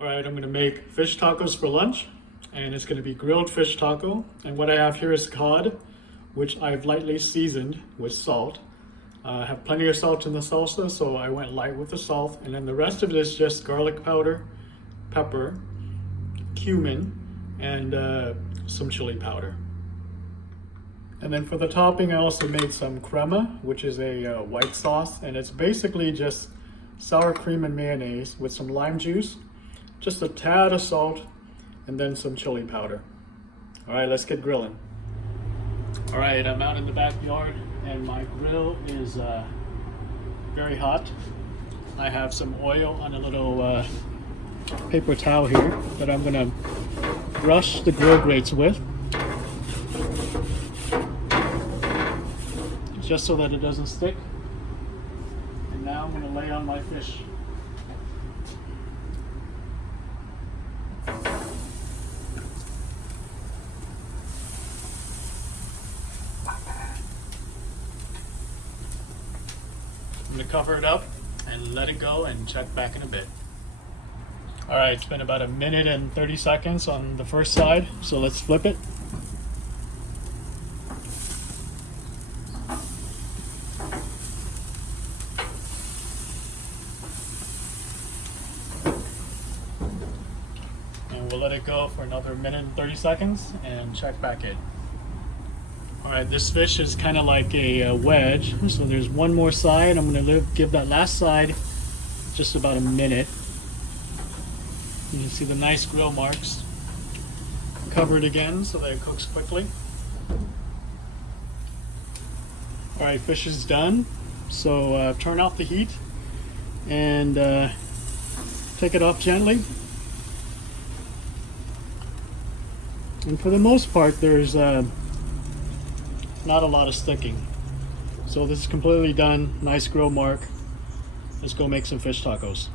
All right, I'm gonna make fish tacos for lunch, and it's gonna be grilled fish taco. And what I have here is cod, which I've lightly seasoned with salt. I have plenty of salt in the salsa, so I went light with the salt. And then the rest of it is just garlic powder, pepper, cumin, and some chili powder. And then for the topping, I also made some crema, which is a white sauce, and it's basically just sour cream and mayonnaise with some lime juice, just a tad of salt, and then some chili powder. All right, let's get grilling. All right, I'm out in the backyard, and my grill is very hot. I have some oil on a little paper towel here that I'm gonna brush the grill grates with, just so that it doesn't stick. And now I'm gonna lay on my fish. I'm gonna cover it up and let it go and check back in a bit. All right, it's been about 1 minute and 30 seconds on the first side, so let's flip it. And we'll let it go for another 1 minute and 30 seconds and check back in. All right, this fish is kind of like a wedge, so there's one more side. I'm gonna give that last side just about 1 minute. You can see the nice grill marks. Cover it again so that it cooks quickly. All right, fish is done. So turn off the heat and take it off gently. And for the most part, there's not a lot of sticking. So this is completely done. Nice grill mark. Let's go make some fish tacos.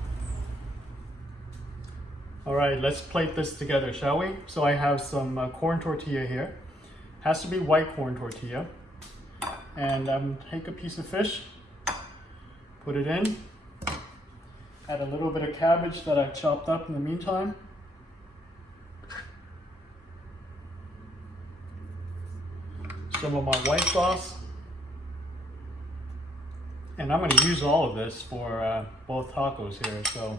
All right, let's plate this together, shall we? So I have some corn tortilla here. Has to be white corn tortilla. And take a piece of fish, put it in, add a little bit of cabbage that I've chopped up in the meantime. Some of my white sauce. And I'm gonna use all of this for both tacos here. So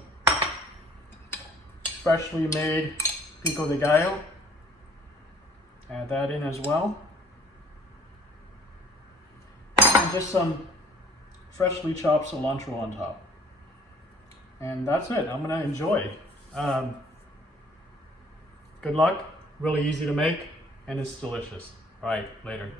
freshly made pico de gallo. Add that in as well. And just some freshly chopped cilantro on top. And that's it. I'm gonna enjoy. Good luck. Really easy to make, and it's delicious. All right, later.